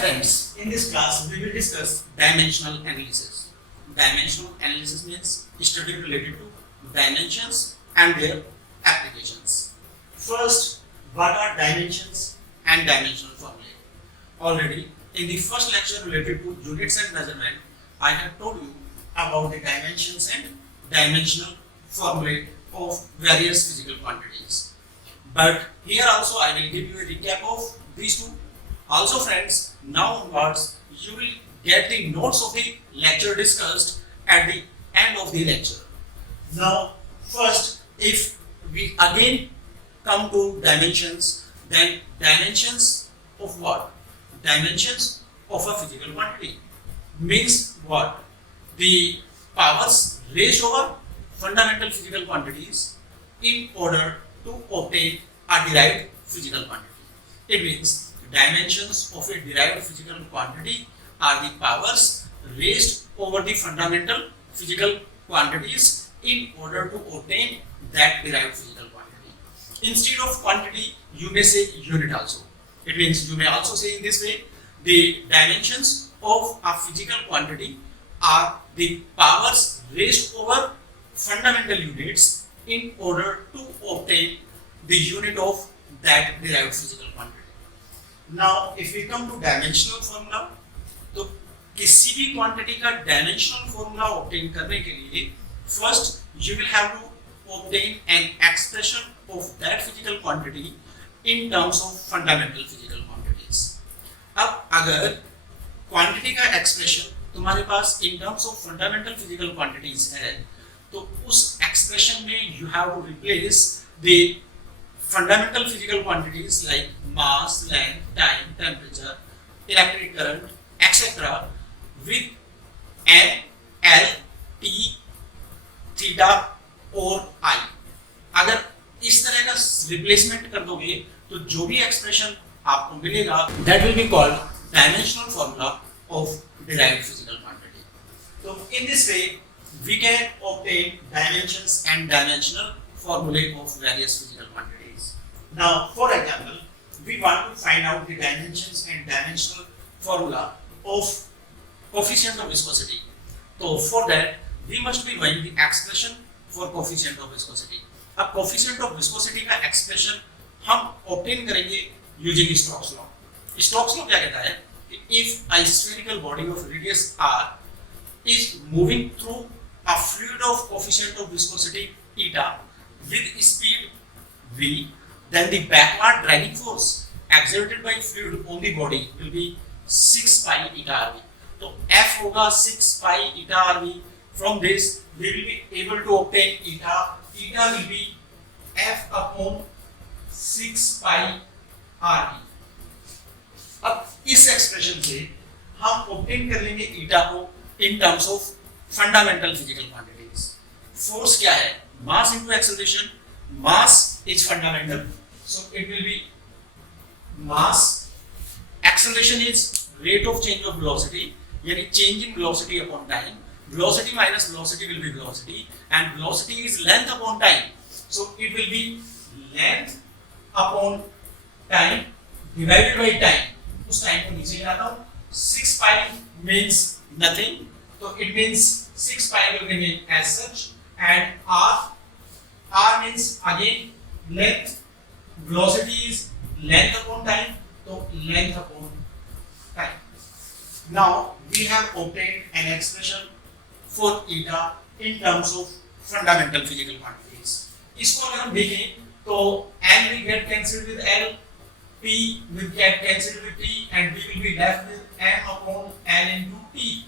friends, in this class we will discuss dimensional analysis. Dimensional analysis means study related to dimensions and their applications. First, what are dimensions and dimensional formulae? Already in the first lecture related to units and measurement, I have told you about the dimensions and dimensional formulae of various physical quantities. But here also I will give you a recap of these two. Also friends, now onwards you will get the notes of the lecture discussed at the end of the lecture. Now first, if we again come to dimensions, then dimensions of what? Dimensions of a physical quantity means what? The powers raised over fundamental physical quantities in order to obtain a derived physical quantity. It means dimensions of a derived physical quantity are the powers raised over the fundamental physical quantities in order to obtain that derived physical quantity. Instead of quantity, you may say unit also. It means you may also say in this way, the dimensions of a physical quantity are the powers raised over fundamental units in order to obtain the unit of that derived physical quantity. Now if we come to dimensional formula, तो किसी भी quantity का dimensional formula obtain करने के लिए first you will have to obtain an expression of that physical quantity in terms of fundamental physical quantities. अब अगर quantity का एक्सप्रेशन तुम्हारे पास in terms of fundamental physical quantities है, तो उस एक्सप्रेशन में you have to replace the fundamental physical quantities like mass, length, time, temperature, electric current, etc. with m, l, t, theta और I. अगर इस तरह का रिप्लेसमेंट कर दोगे तो जो भी एक्सप्रेशन आपको मिलेगा that will be called dimensional formula of derived physical quantity. So in this way we can obtain dimensions and dimensional formulae of various physical quantities. Now, for example, we want to find out the dimensions and dimensional formula of coefficient of viscosity. So, for that, we must be knowing the expression for coefficient of viscosity. अब coefficient of viscosity का expression हम obtain करेंगे using Stokes law. Stokes law क्या कहता है कि if a spherical body of radius r is moving through a fluid of coefficient of viscosity eta with speed v, then the backward dragging force exerted by fluid on the body will be 6 pi eta rv. So F होगा 6 pi eta rv. From this we will be able to obtain eta. Eta will be F upon 6 pi rv. अब इस expression से हम obtain कर लेंगे eta को in terms of fundamental physical quantities. Force क्या है? Mass into acceleration. Mass is fundamental, so it will be mass. Acceleration is rate of change of velocity, यानी change in velocity upon time. Velocity minus velocity will be velocity, and velocity is length upon time, so it will be length upon time divided by time. उस time को नीचे लाता हूँ. 6 pi means nothing, so it means 6 pi will remain as such, and r means again length, velocity is length upon time, so length upon time. Now we have obtained an expression for eta in terms of fundamental physical quantities. इसको अगर हम देखें तो m will get cancelled with l, p will get cancelled with t, and we will be left with m upon l into t.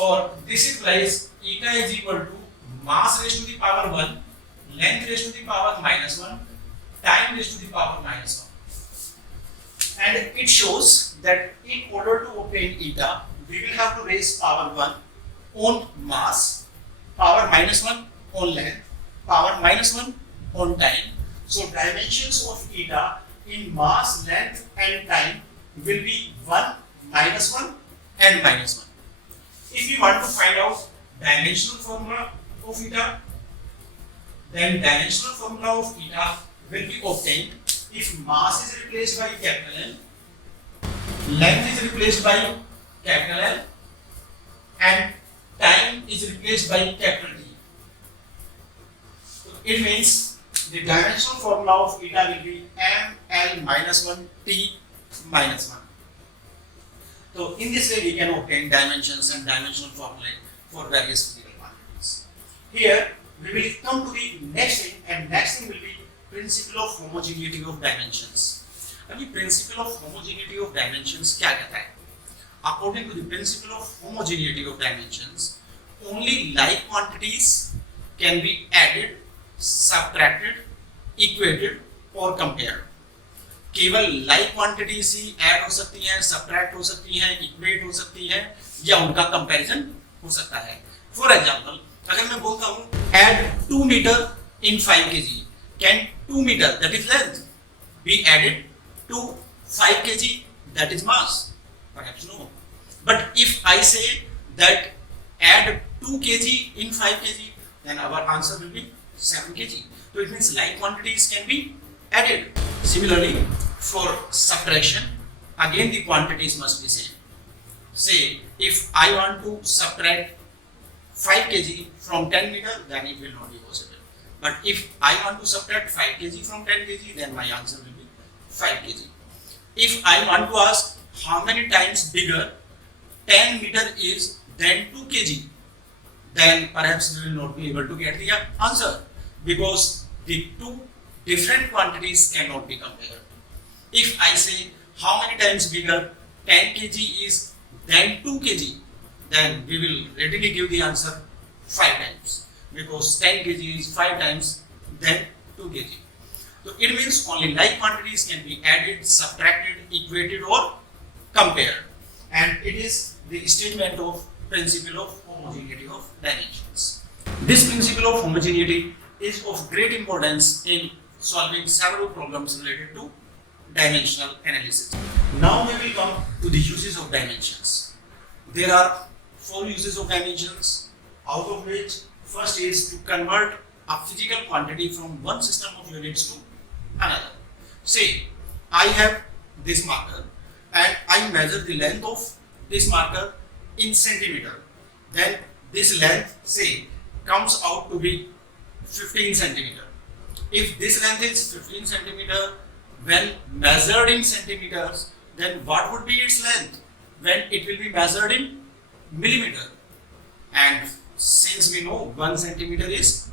Or this implies eta is equal to mass raised to the power 1, length raised to the power minus 1, time raised to the power minus 1. And it shows that in order to obtain eta, we will have to raise power 1 on mass, power minus 1 on length, power minus 1 on time. So dimensions of eta in mass, length and time will be 1, minus 1 and minus 1. If we want to find out dimensional formula of eta, then dimensional formula of eta will be obtained if mass is replaced by capital N length is replaced by capital L and time is replaced by capital T. So it means the dimensional formula of eta will be ml minus 1 t minus 1. So in this way we can obtain dimensions and dimensional formulae for various physical quantities. Here we will come to the next thing, and next thing will be principle of homogeneity of dimensions. अभी principle of homogeneity of dimensions क्या कहता है? According to the principle of homogeneity of dimensions, only like quantities can be added, subtracted, equated or compared. केवल like quantities ही add हो सकती हैं, subtract हो सकती हैं, equate हो सकती हैं या उनका comparison हो सकता है. For example, अगर मैं बोलता हूँ add 2 meter in 5 kg, can 2 meter that is length be added to 5 kg that is mass? Perhaps no. But if I say that add 2 kg in 5 kg, then our answer will be 7 kg. So it means like quantities can be added. Similarly, for subtraction, again the quantities must be same. Say if I want to subtract 5 kg from 10 meter, then it will not be possible. But if I want to subtract 5 kg from 10 kg, then my answer will be 5 kg. If I want to ask how many times bigger 10 meter is than 2 kg, then perhaps we will not be able to get the answer, because the two different quantities cannot be compared. If I say how many times bigger 10 kg is than 2 kg, then we will readily give the answer 5 times, because 10 kg is 5 times than 2 kg. So it means only like quantities can be added, subtracted, equated or compared, and it is the statement of principle of homogeneity of dimensions. This principle of homogeneity is of great importance in solving several problems related to dimensional analysis. Now we will come to the uses of dimensions. There are 4 uses of dimensions, out of which first is to convert a physical quantity from one system of units to another. Say I have this marker and I measure the length of this marker in centimeter. Then this length, say, comes out to be 15 centimeter. If this length is 15 centimeter, when measured in centimeters, then what would be its length when it will be measured in millimeter? And since we know 1 centimeter is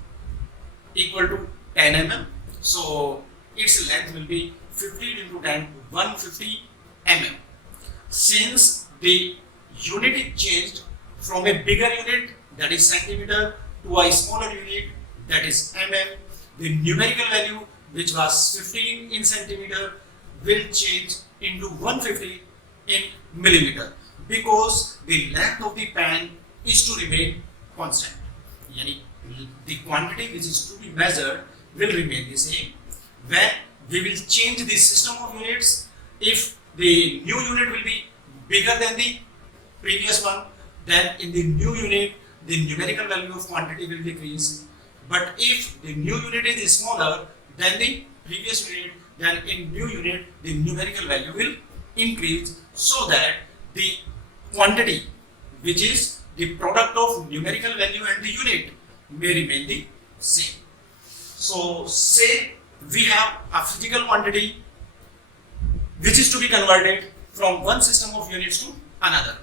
equal to 10 mm, so its length will be 15 into 10, 150 mm. Since the unit is changed from a bigger unit, that is centimeter, to a smaller unit, that is mm, the numerical value, which was 15 in centimeter, will change into 150 in millimeter, because the length of the pan is to remain constant. Yani the quantity which is to be measured will remain the same. When we will change the system of units, if the new unit will be bigger than the previous one, then in the new unit the numerical value of quantity will decrease. But if the new unit is smaller than the previous unit, then in new unit the numerical value will increase, so that the quantity, which is the product of numerical value and the unit, may remain the same. So say we have a physical quantity which is to be converted from one system of units to another,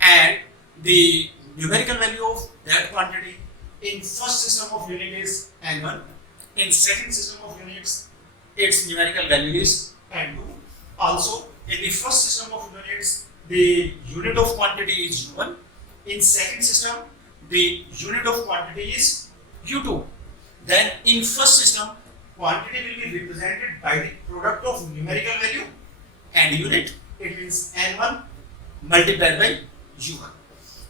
and the numerical value of that quantity in first system of unit is n1, in second system of units its numerical value is n2. Also in the first system of units the unit of quantity is u1, in second system the unit of quantity is u2. Then in first system quantity will be represented by the product of numerical value and unit, it means n1 multiplied by u1.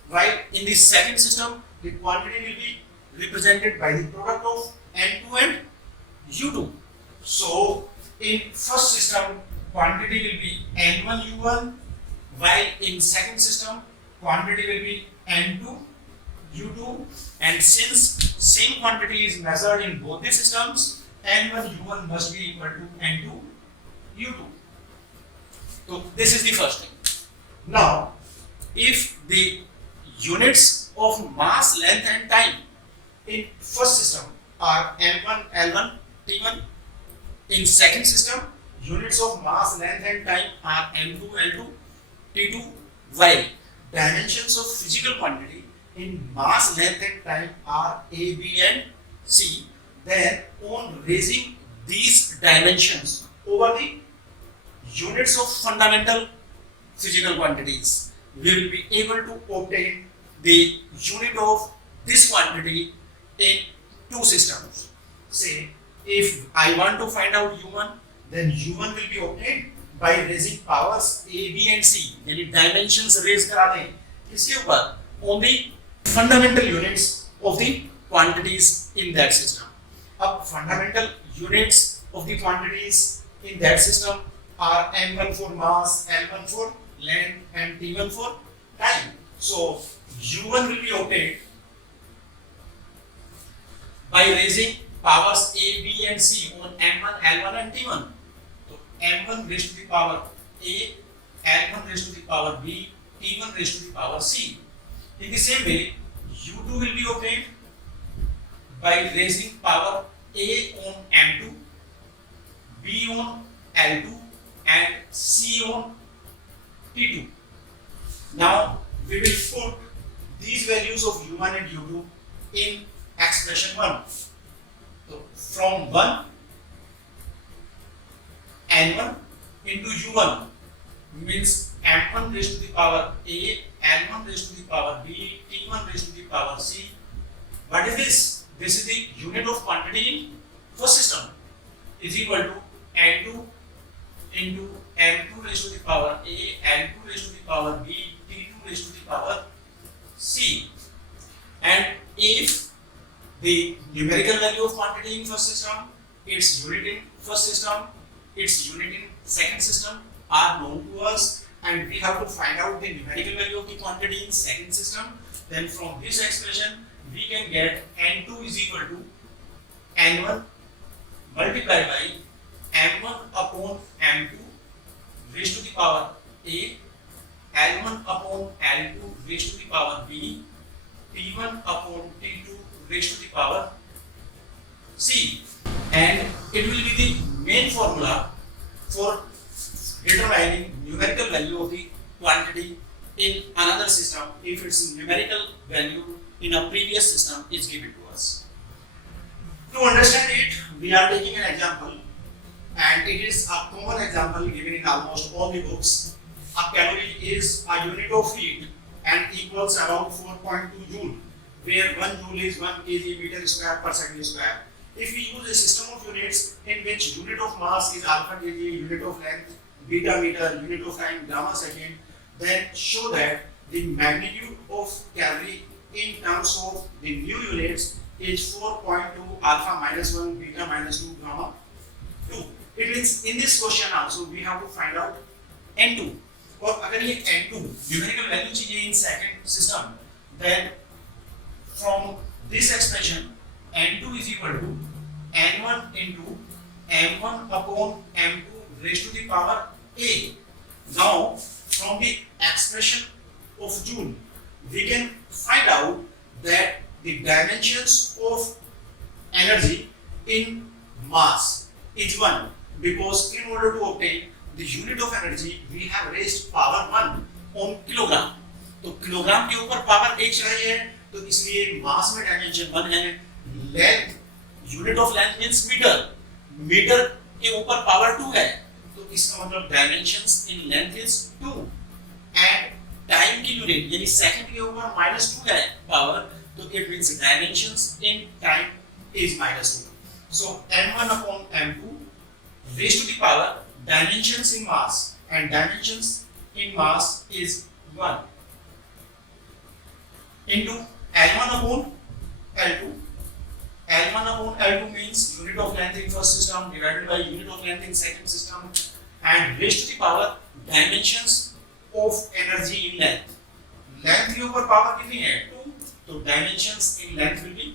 While in the second system the quantity will be represented by the product of n2 and u2. So in first system quantity will be n1 u1, while in second system quantity will be n2 u2, and since same quantity is measured in both the systems, n1 u1 must be equal to n2 u2. So this is the first thing. Now, if the units of mass, length and time in first system are m1, l1, t1, in second system units of mass, length and time are m2, l2, t2, while dimensions of physical quantity in mass, length and time are a, b and c, then on raising these dimensions over the units of fundamental physical quantities, we will be able to obtain the unit of this quantity in two systems. Say, if I want to find out u1, then u1 will be obtained by raising powers a, b and c, यानी dimensions raise करा दें किसके ऊपर, on the fundamental units of the quantities in that system. अब fundamental units of the quantities in that system are m1 for mass, l1 for length and t1 for time. So u1 will be obtained by raising powers a, b and c on m1, l1 and t1. So m1 raised to the power a, l1 raised to the power b, t1 raised to the power c. In the same way, u2 will be obtained by raising power a on m2, b on l2 and c on t2. Now we will put these values of u1 and u2 in expression 1. So from 1 n1 into u1 means m1 raised to the power a, l1 raised to the power b, t1 raised to the power c. What is this? This is the unit of quantity in first system is equal to n2 into m2 raised to the power a, l2 raised to the power b, t2 raised to the power c. And if the numerical value of quantity in first system, its unit in first system, its unit in second system are known to us, and we have to find out the numerical value of the quantity in second system, then from this expression we can get n2 is equal to n1 multiplied by m1 upon m2 raised to the power a, l1 upon l2 raised to the power b, t1 upon t2 raised to the power c. And it will be the main formula for determining numerical value of the quantity in another system if its numerical value in a previous system is given to us. To understand it, we are taking an example, and it is a common example given in almost all the books. A calorie is a unit of heat and equals around 4.2 joule, where 1 joule is 1 kg meter square per second square. If we use a system of units in which unit of mass is alpha kg, unit of length beta meter, unit of time gamma second, then show that the magnitude of calorie in terms of the new units is 4.2 alpha minus 1 beta minus 2 gamma 2. It means in this question also we have to find out n2. और अगर ये n2 numerical value चाहिए in second system, then from this expression n2 is equal to n1 into m1 upon m2 raised to the power a. Now from the expression of joule we can find out that the dimensions of energy in mass is 1, because in order to obtain the unit of energy we have raised power 1 on kilogram. तो kilogram के ऊपर power 1 चाहिए है, तो इसलिए मास में dimension 1 है. Length, unit of length means metre, metre के ऊपर पावर 2 है, तो इसका मतलब dimensions in length is 2. And time की यूनिट यानी सेकंड के ऊपर -2 है पावर, तो it means dimensions in time is -2. So m1 upon m2 raised to the power dimensions in mass, and dimensions in mass is 1 into L1 upon L2. L1 upon L2 means unit of length in first system divided by unit of length in second system, and raised to the power dimensions of energy in length. Length के ऊपर power कितनी है 2, तो dimensions in length will be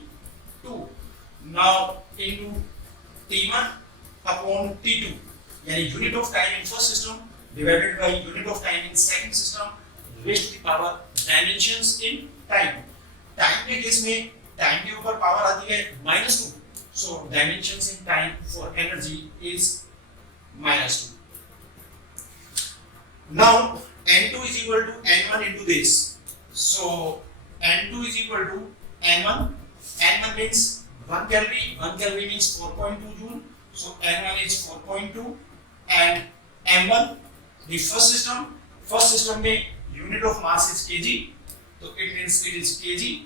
2. Now into T1 upon T2, यानी unit of time in first system divided by unit of time in second system, raised to the power dimensions in time. Time के case में time के ऊपर power आती है -2, so dimensions in time for energy is -2. Now n2 is equal to n1 into this, so n2 is equal to n1. n1 means 1 calorie, 1 calorie means 4.2 joule, so n1 is 4.2. and m1, the first system में unit of mass is kg, so it means it is kg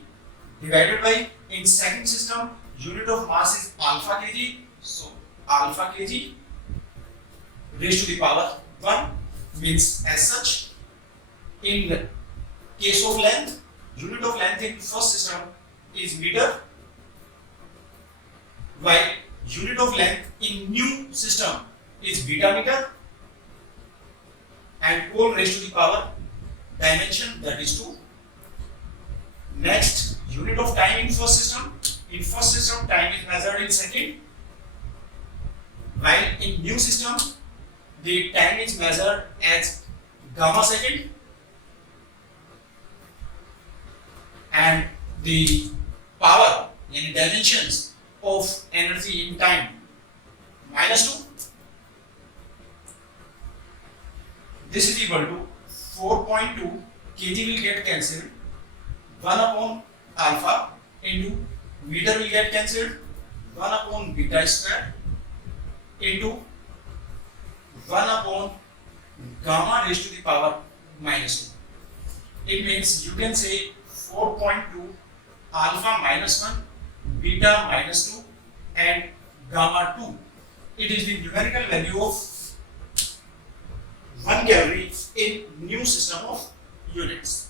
divided by, in second system unit of mass is alpha kg, so alpha kg raised to the power 1, means as such. In case of length, unit of length in first system is meter, while unit of length in new system is beta meter, and whole raised to the power dimension, that is 2. Next, unit of time in first system. In first system, time is measured in second, while in new system, the time is measured as gamma second, and the power, yani dimensions of energy in time, -2. This is equal to 4.2 kg will get cancelled, 1 upon alpha into meter will get cancelled, 1 upon beta square into 1 upon gamma raised to the power -2. It means you can say 4.2 alpha -1, beta -2, and gamma 2. It is the numerical value of 1 calorie in new system of units.